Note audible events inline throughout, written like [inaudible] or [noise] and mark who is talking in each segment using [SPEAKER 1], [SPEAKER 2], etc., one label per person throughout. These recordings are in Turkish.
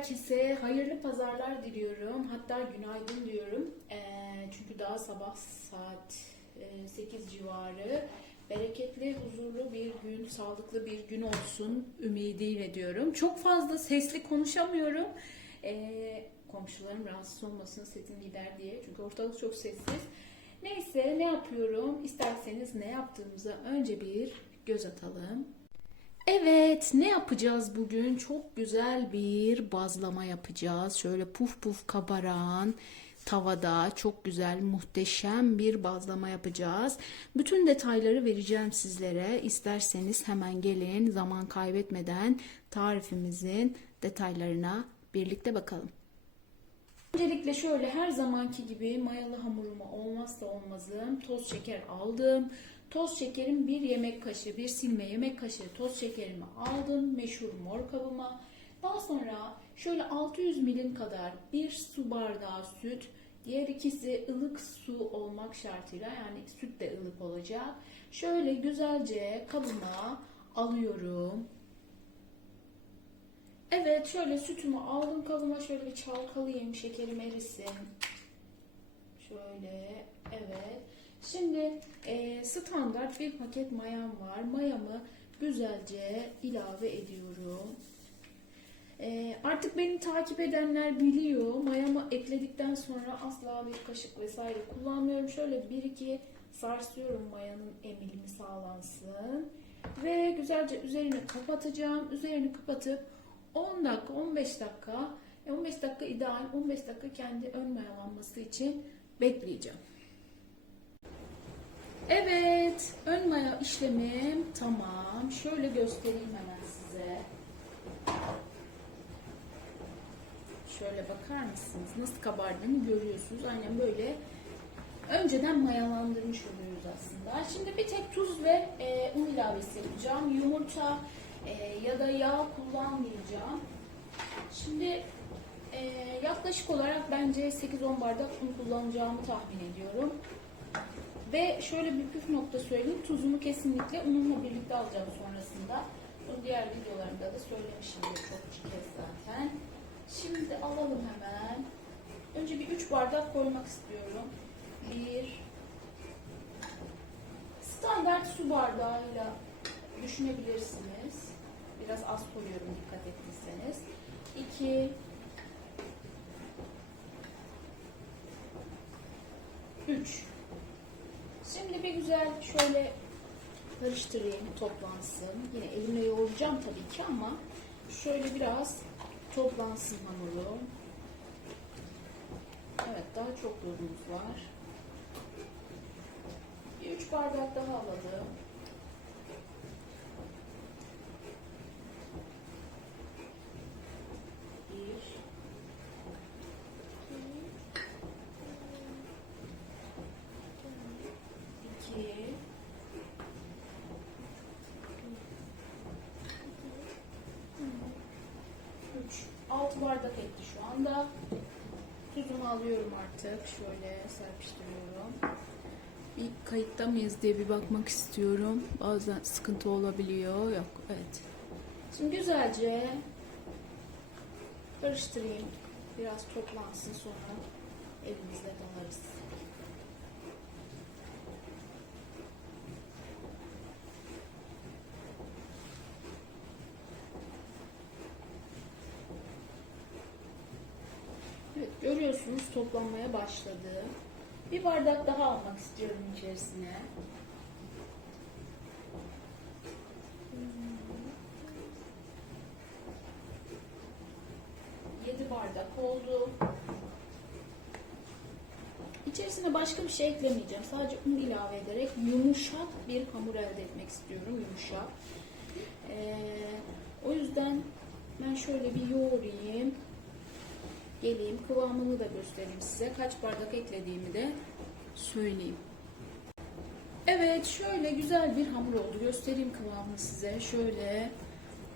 [SPEAKER 1] herkese hayırlı pazarlar diliyorum. Hatta günaydın diyorum. Ee, çünkü daha sabah saat e, 8 civarı. Bereketli, huzurlu bir gün, sağlıklı bir gün olsun ümidiyle diyorum. Çok fazla sesli konuşamıyorum. Ee, komşularım rahatsız olmasın sesin gider diye. Çünkü ortalık çok sessiz. Neyse ne yapıyorum? İsterseniz ne yaptığımıza önce bir göz atalım. Evet, ne yapacağız bugün? Çok güzel bir bazlama yapacağız. Şöyle puf puf kabaran tavada çok güzel, muhteşem bir bazlama yapacağız. Bütün detayları vereceğim sizlere. İsterseniz hemen gelin zaman kaybetmeden tarifimizin detaylarına birlikte bakalım. Öncelikle şöyle her zamanki gibi mayalı hamuruma olmazsa olmazım toz şeker aldım. Toz şekerim bir yemek kaşığı, bir silme yemek kaşığı toz şekerimi aldım meşhur mor kabıma. Daha sonra şöyle 600 milim kadar bir su bardağı süt, diğer ikisi ılık su olmak şartıyla yani süt de ılık olacak. Şöyle güzelce kabıma alıyorum. Evet şöyle sütümü aldım kabıma şöyle bir çalkalayayım şekerim erisin. Şöyle evet. Şimdi e, standart bir paket mayam var. Mayamı güzelce ilave ediyorum. E, artık beni takip edenler biliyor. Mayamı ekledikten sonra asla bir kaşık vesaire kullanmıyorum. Şöyle bir iki sarsıyorum mayanın emilimi sağlansın. Ve güzelce üzerini kapatacağım. Üzerini kapatıp 10 dakika 15 dakika 15 dakika ideal 15 dakika kendi ön mayalanması için bekleyeceğim. Evet, ön maya işlemim tamam. Şöyle göstereyim hemen size. Şöyle bakar mısınız? Nasıl kabardığını görüyorsunuz. Aynen böyle önceden mayalandırmış oluyoruz aslında. Şimdi bir tek tuz ve e, un ilavesi yapacağım. Yumurta e, ya da yağ kullanmayacağım. Şimdi e, yaklaşık olarak bence 8-10 bardak un kullanacağımı tahmin ediyorum. Ve şöyle bir püf nokta söyleyeyim. Tuzumu kesinlikle unumla birlikte alacağım sonrasında. Bunu diğer videolarımda da söylemişimdir çok kez zaten. Şimdi alalım hemen. Önce bir 3 bardak koymak istiyorum. Bir standart su bardağıyla düşünebilirsiniz. Biraz az koyuyorum dikkat ettiyseniz. 2 3 Şimdi bir güzel şöyle karıştırayım toplansın. Yine elimle yoğuracağım tabii ki ama şöyle biraz toplansın hamuru. Evet daha çok tuzumuz var. Bir üç bardak daha alalım. Bir, iki, üç. Altı bardak etti şu anda. Tuzumu alıyorum artık. Şöyle serpiştiriyorum. Bir kayıtta mıyız diye bir bakmak istiyorum. Bazen sıkıntı olabiliyor. Yok, evet. Şimdi güzelce karıştırayım. Biraz toplansın sonra elimizle dalarız. Görüyorsunuz toplanmaya başladı. Bir bardak daha almak istiyorum içerisine. Yedi bardak oldu. İçerisine başka bir şey eklemeyeceğim. Sadece un ilave ederek yumuşak bir hamur elde etmek istiyorum. Yumuşak. Ee, o yüzden ben şöyle bir yoğurayım geleyim kıvamını da göstereyim size. Kaç bardak eklediğimi de söyleyeyim. Evet şöyle güzel bir hamur oldu. Göstereyim kıvamını size. Şöyle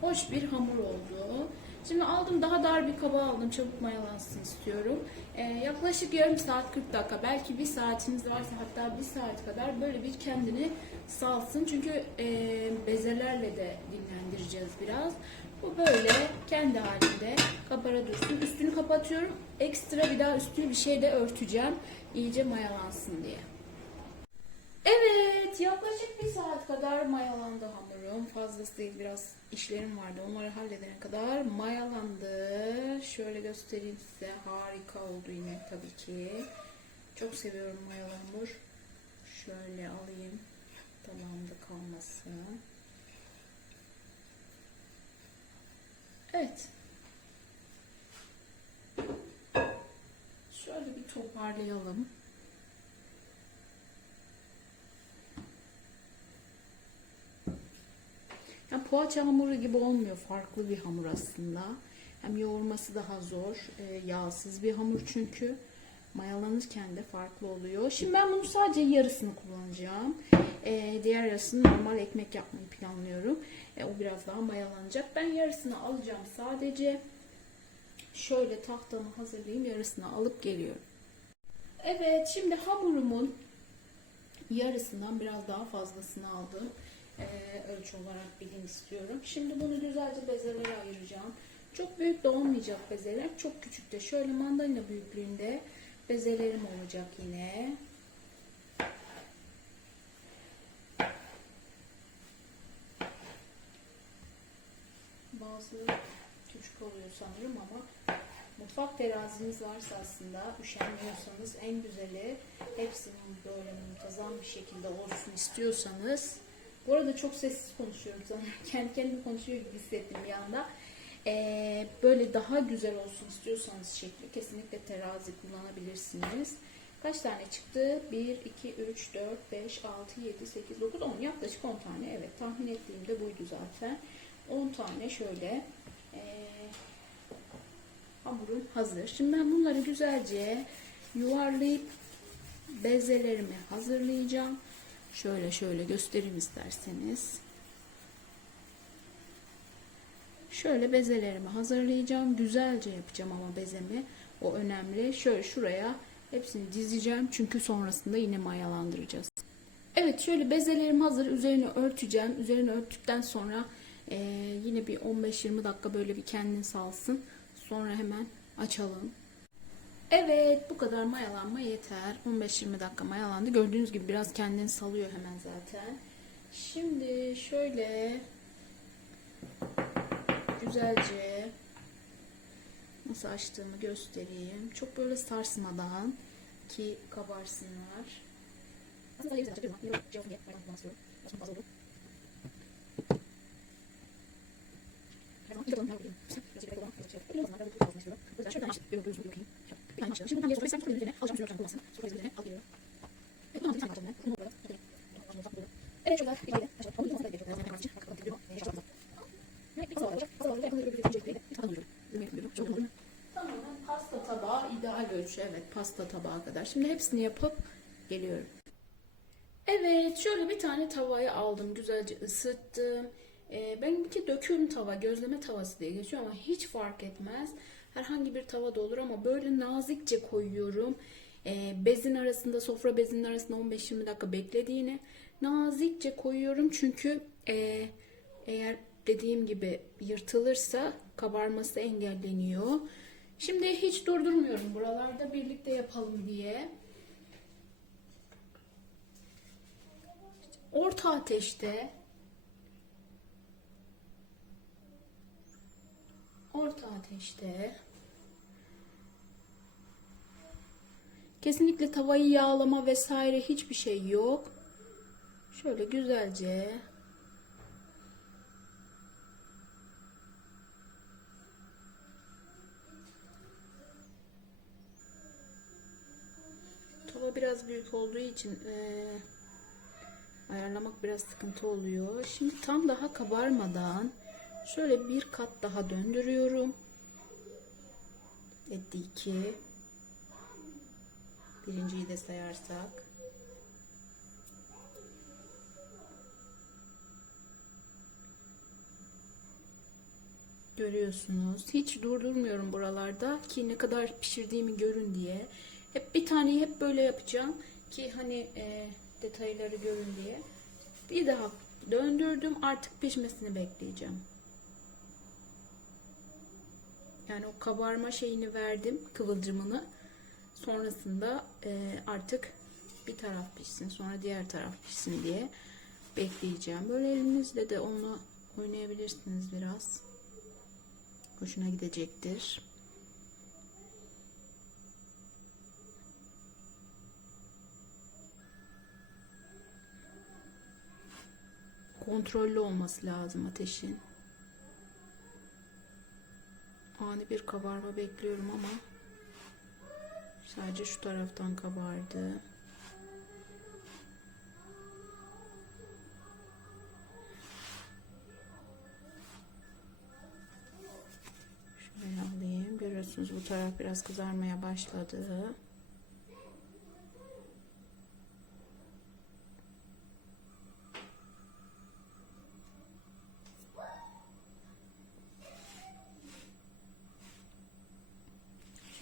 [SPEAKER 1] hoş bir hamur oldu. Şimdi aldım daha dar bir kaba aldım. Çabuk mayalansın istiyorum. Ee, yaklaşık yarım saat 40 dakika belki bir saatiniz varsa hatta bir saat kadar böyle bir kendini salsın. Çünkü e, bezelerle de dinlendireceğiz biraz. Bu böyle kendi halinde kabara dursun. Üstünü kapatıyorum. Ekstra bir daha üstünü bir şeyle örteceğim. İyice mayalansın diye. Evet, yaklaşık bir saat kadar mayalandı hamurum. Fazlası değil, biraz işlerim vardı. Onları halledene kadar mayalandı. Şöyle göstereyim size. Harika oldu yine tabii ki. Çok seviyorum mayalı hamur. Şöyle alayım. Tabağımda kalmasın. Evet. Şöyle bir toparlayalım. Ya poğaça hamuru gibi olmuyor. Farklı bir hamur aslında. Hem yoğurması daha zor. e, yağsız bir hamur çünkü. Mayalanırken de farklı oluyor. Şimdi ben bunu sadece yarısını kullanacağım. E, diğer yarısını normal ekmek yapmayı planlıyorum. E, o biraz daha mayalanacak. Ben yarısını alacağım sadece. Şöyle tahtamı hazırlayayım. Yarısını alıp geliyorum. Evet şimdi hamurumun yarısından biraz daha fazlasını aldım. Ee, ölçü olarak bilin istiyorum. Şimdi bunu güzelce bezelere ayıracağım. Çok büyük de olmayacak bezeler. Çok küçük de şöyle mandalina büyüklüğünde bezelerim olacak yine. Bazı küçük oluyor sanırım ama mutfak teraziniz varsa aslında üşenmiyorsanız en güzeli hepsinin böyle muntazam bir şekilde olsun istiyorsanız bu arada çok sessiz konuşuyorum sanırım. [laughs] Kendi kendime konuşuyor gibi hissettim bir anda. Ee, böyle daha güzel olsun istiyorsanız şekli kesinlikle terazi kullanabilirsiniz. Kaç tane çıktı? 1, 2, 3, 4, 5, 6, 7, 8, 9, 10. Yaklaşık 10 tane. Evet tahmin ettiğim de buydu zaten. 10 tane şöyle ee, hamurum hazır. Şimdi ben bunları güzelce yuvarlayıp bezelerimi hazırlayacağım. Şöyle şöyle göstereyim isterseniz. Şöyle bezelerimi hazırlayacağım. Güzelce yapacağım ama bezemi. O önemli. Şöyle şuraya hepsini dizeceğim. Çünkü sonrasında yine mayalandıracağız. Evet şöyle bezelerim hazır. Üzerine örteceğim. Üzerine örttükten sonra e, yine bir 15-20 dakika böyle bir kendini salsın. Sonra hemen açalım. Evet bu kadar mayalanma yeter. 15-20 dakika mayalandı. Gördüğünüz gibi biraz kendini salıyor hemen zaten. Şimdi şöyle güzelce nasıl açtığımı göstereyim. Çok böyle sarsmadan ki kabarsınlar. Aslında güzel ölçü. Evet pasta tabağı kadar. Şimdi hepsini yapıp geliyorum. Evet şöyle bir tane tavayı aldım. Güzelce ısıttım. Ee, benimki döküm tava, gözleme tavası diye geçiyor ama hiç fark etmez. Herhangi bir tava da olur ama böyle nazikçe koyuyorum. Ee, bezin arasında, sofra bezinin arasında 15-20 dakika beklediğini nazikçe koyuyorum. Çünkü e, eğer dediğim gibi yırtılırsa kabarması engelleniyor. Şimdi hiç durdurmuyorum buralarda birlikte yapalım diye. Orta ateşte orta ateşte kesinlikle tavayı yağlama vesaire hiçbir şey yok. Şöyle güzelce Biraz büyük olduğu için eee, ayarlamak biraz sıkıntı oluyor. Şimdi tam daha kabarmadan şöyle bir kat daha döndürüyorum. Etti iki. Birinciyi de sayarsak. Görüyorsunuz. Hiç durdurmuyorum buralarda ki ne kadar pişirdiğimi görün diye. Hep bir taneyi hep böyle yapacağım ki hani e, detayları görün diye. Bir daha döndürdüm. Artık pişmesini bekleyeceğim. Yani o kabarma şeyini verdim, kıvılcımını. Sonrasında e, artık bir taraf pişsin, sonra diğer taraf pişsin diye bekleyeceğim. Böyle elinizle de onunla oynayabilirsiniz biraz. Hoşuna gidecektir. Kontrollü olması lazım ateşin. Ani bir kabarma bekliyorum ama sadece şu taraftan kabardı. Şöyle alayım. Görüyorsunuz bu taraf biraz kızarmaya başladı.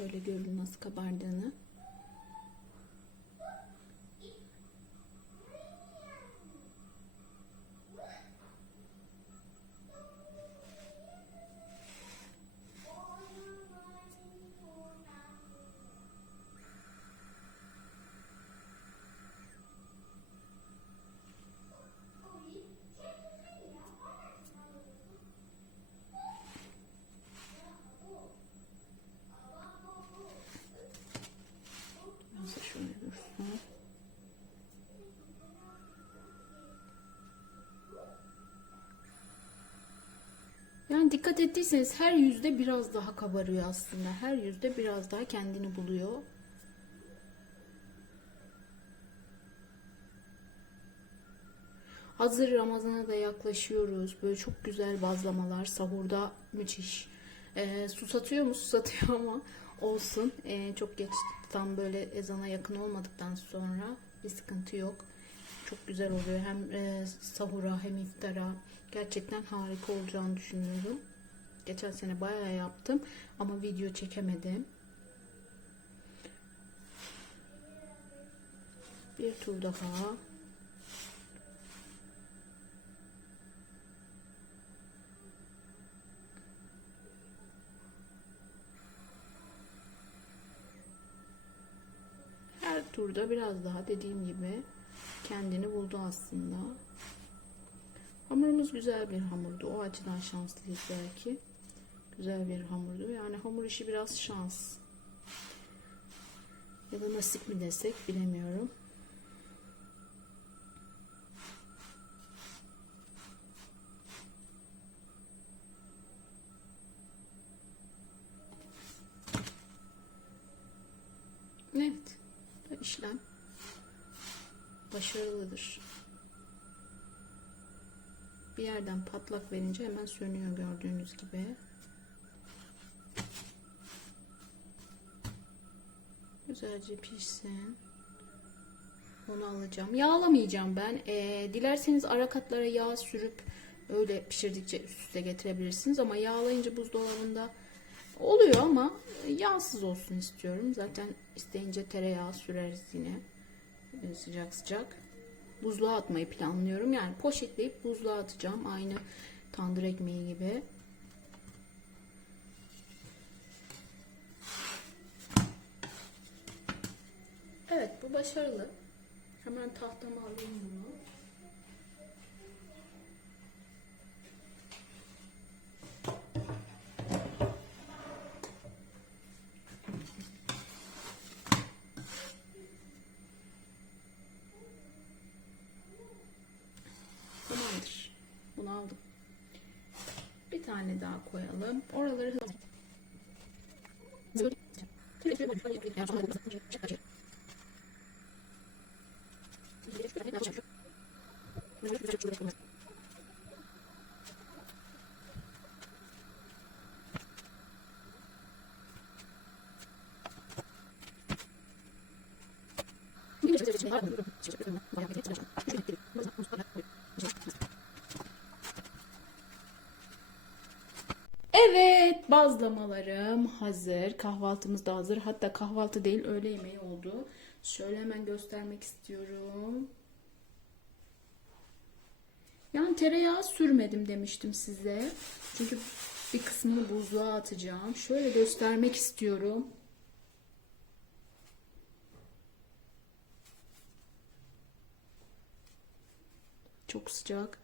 [SPEAKER 1] Şöyle görün nasıl kabardığını. Dikkat ettiyseniz her yüzde biraz daha kabarıyor aslında. Her yüzde biraz daha kendini buluyor. Hazır Ramazan'a da yaklaşıyoruz. Böyle çok güzel bazlamalar. Sahurda müthiş. Ee, susatıyor mu? [laughs] Susatıyor ama olsun. Ee, çok geç tam böyle ezana yakın olmadıktan sonra bir sıkıntı yok. Çok güzel oluyor. Hem e, sahura hem iftara. Gerçekten harika olacağını düşünüyorum. Geçen sene bayağı yaptım ama video çekemedim. Bir tur daha. Her turda biraz daha dediğim gibi kendini buldu aslında. Hamurumuz güzel bir hamurdu. O açıdan şanslıyız belki. Güzel bir hamurdu. Yani hamur işi biraz şans. Ya da nasip mi desek bilemiyorum. Evet. işlem başarılıdır. Bir yerden patlak verince hemen sönüyor gördüğünüz gibi. Güzelce pişsin. Onu alacağım. Yağlamayacağım ben. Ee, dilerseniz ara katlara yağ sürüp öyle pişirdikçe üst üste getirebilirsiniz. Ama yağlayınca buzdolabında oluyor ama yağsız olsun istiyorum. Zaten isteyince tereyağı süreriz yine. Ee, sıcak sıcak. Buzluğa atmayı planlıyorum. Yani poşetleyip buzluğa atacağım. Aynı tandır ekmeği gibi. Evet bu başarılı. Hemen tahtama alayım bunu. Tane daha koyalım. Oraları hızlı. Evet, bazlamalarım hazır. Kahvaltımız da hazır. Hatta kahvaltı değil, öğle yemeği oldu. Şöyle hemen göstermek istiyorum. Yani tereyağı sürmedim demiştim size. Çünkü Bir kısmını buzluğa atacağım. Şöyle göstermek istiyorum. Çok sıcak.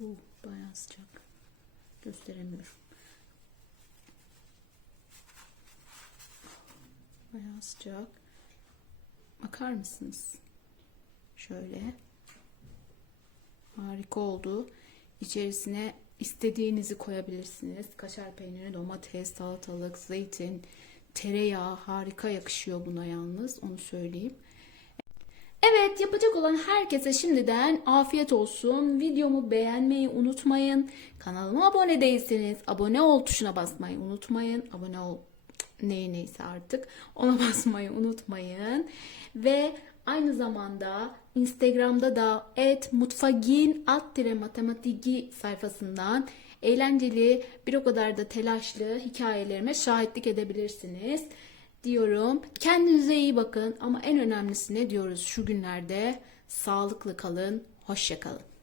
[SPEAKER 1] Uh, bayağı sıcak. Gösteremiyorum. Bayağı sıcak. Bakar mısınız? Şöyle. Harika oldu. İçerisine istediğinizi koyabilirsiniz. Kaşar peyniri, domates, salatalık, zeytin, tereyağı harika yakışıyor buna yalnız. Onu söyleyeyim. Evet yapacak olan herkese şimdiden afiyet olsun. Videomu beğenmeyi unutmayın. Kanalıma abone değilseniz abone ol tuşuna basmayı unutmayın. Abone ol neyi neyse artık ona [laughs] basmayı unutmayın. Ve aynı zamanda Instagram'da da et mutfagin alt matematiki sayfasından eğlenceli bir o kadar da telaşlı hikayelerime şahitlik edebilirsiniz diyorum. Kendinize iyi bakın ama en önemlisi ne diyoruz şu günlerde? Sağlıklı kalın, hoşça kalın.